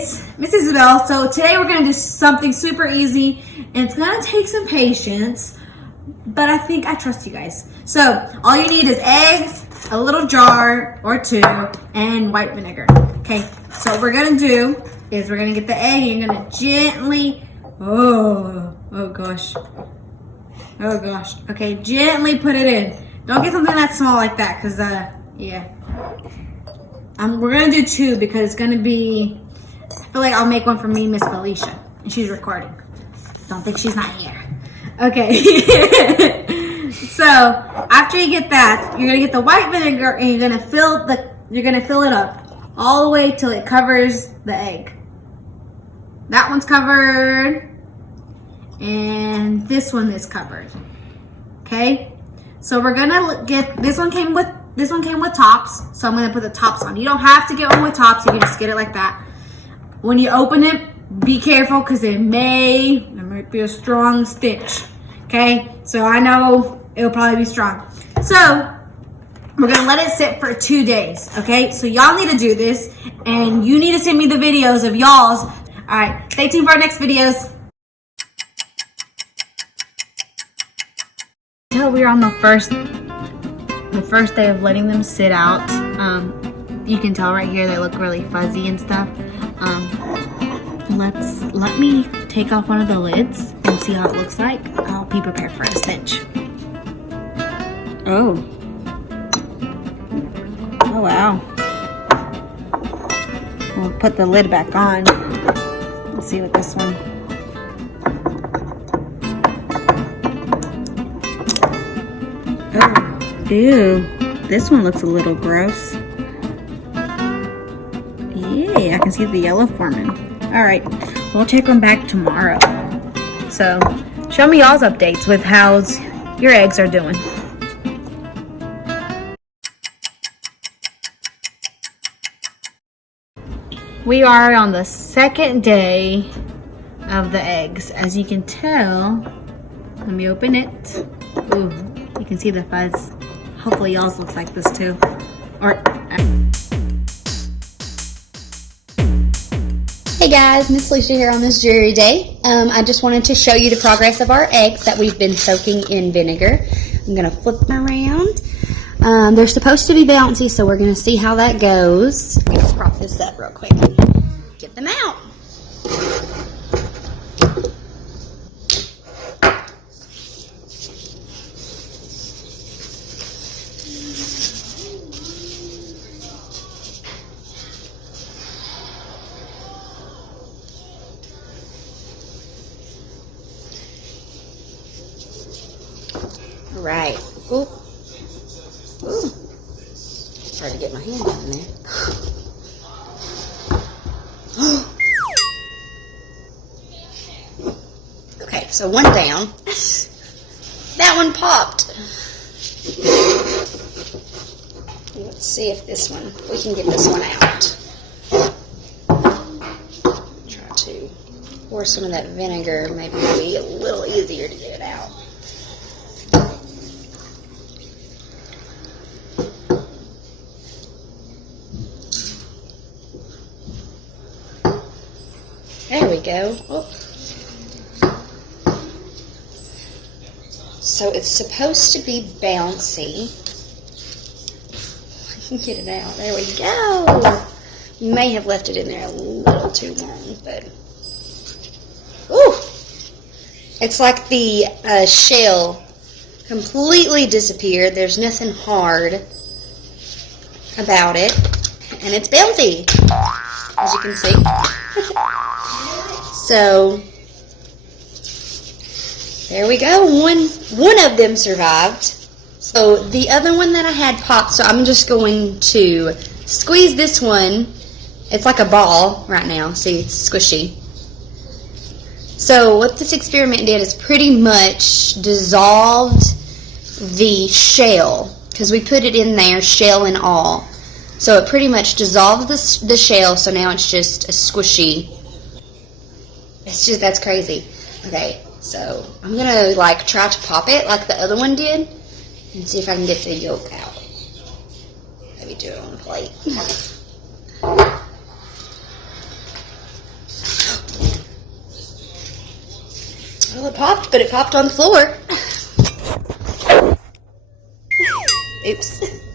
it's Miss Isabel. So today we're gonna do something super easy, and it's gonna take some patience, but I think I trust you guys. So all you need is eggs, a little jar or two, and white vinegar. Okay, so what we're gonna do is we're gonna get the egg, and you're gonna gently, oh gosh. Okay, gently put it in. Don't get something that small like that, cause yeah. We're gonna do two because it's gonna be, I feel like I'll make one for me, Miss Felicia, and she's recording. Don't think she's not here. Okay. So after you get that, you're gonna get the white vinegar and you're gonna fill it up all the way till it covers the egg. That one's covered, and this one is covered. Okay. So we're gonna get this one came with tops, so I'm gonna put the tops on. You don't have to get one with tops, you can just get it like that. When you open it, be careful because there might be a strong stench. Okay, so I know it'll probably be strong. So we're gonna let it sit for 2 days. Okay, so y'all need to do this, and you need to send me the videos of y'all's. All right, stay tuned for our next videos. Until we're on the first day of letting them sit out. You can tell right here they look really fuzzy and stuff. Let me take off one of the lids and see how it looks like. I'll be prepared for a stench. Oh wow. We'll put the lid back on. Let's see what this one. Oh. Ew, this one looks a little gross. Yeah, I can see the yellow forming. All right, we'll take them back tomorrow. So, show me y'all's updates with how your eggs are doing. We are on the second day of the eggs. As you can tell, let me open it. Ooh, you can see the fuzz. Hopefully y'all's looks like this too. Hey guys, Miss Felicia here on this jury day. I just wanted to show you the progress of our eggs that we've been soaking in vinegar. I'm gonna flip them around. They're supposed to be bouncy, so we're gonna see how that goes. Let's prop this up real quick. Get them out. Right. Ooh. Ooh. Hard to get my hand in there. Okay, so one down. That one popped. Let's see if we can get this one out. Try to pour some of that vinegar. Maybe it'll be a little easier to get it out. There we go. Oh. So it's supposed to be bouncy. I can get it out. There we go. You may have left it in there a little too long, but ooh, it's like the shell completely disappeared. There's nothing hard about it, and it's bouncy, as you can see. So there we go. One of them survived. So the other one that I had popped, so I'm just going to squeeze this one. It's like a ball right now. See, it's squishy. So what this experiment did is pretty much dissolved the shell, because we put it in there, shell and all. So it pretty much dissolved the shell, so now it's just a squishy. That's crazy. Okay, so I'm gonna try to pop it like the other one did and see if I can get the yolk out. Maybe do it on a plate. Well, it popped, but it popped on the floor. Oops.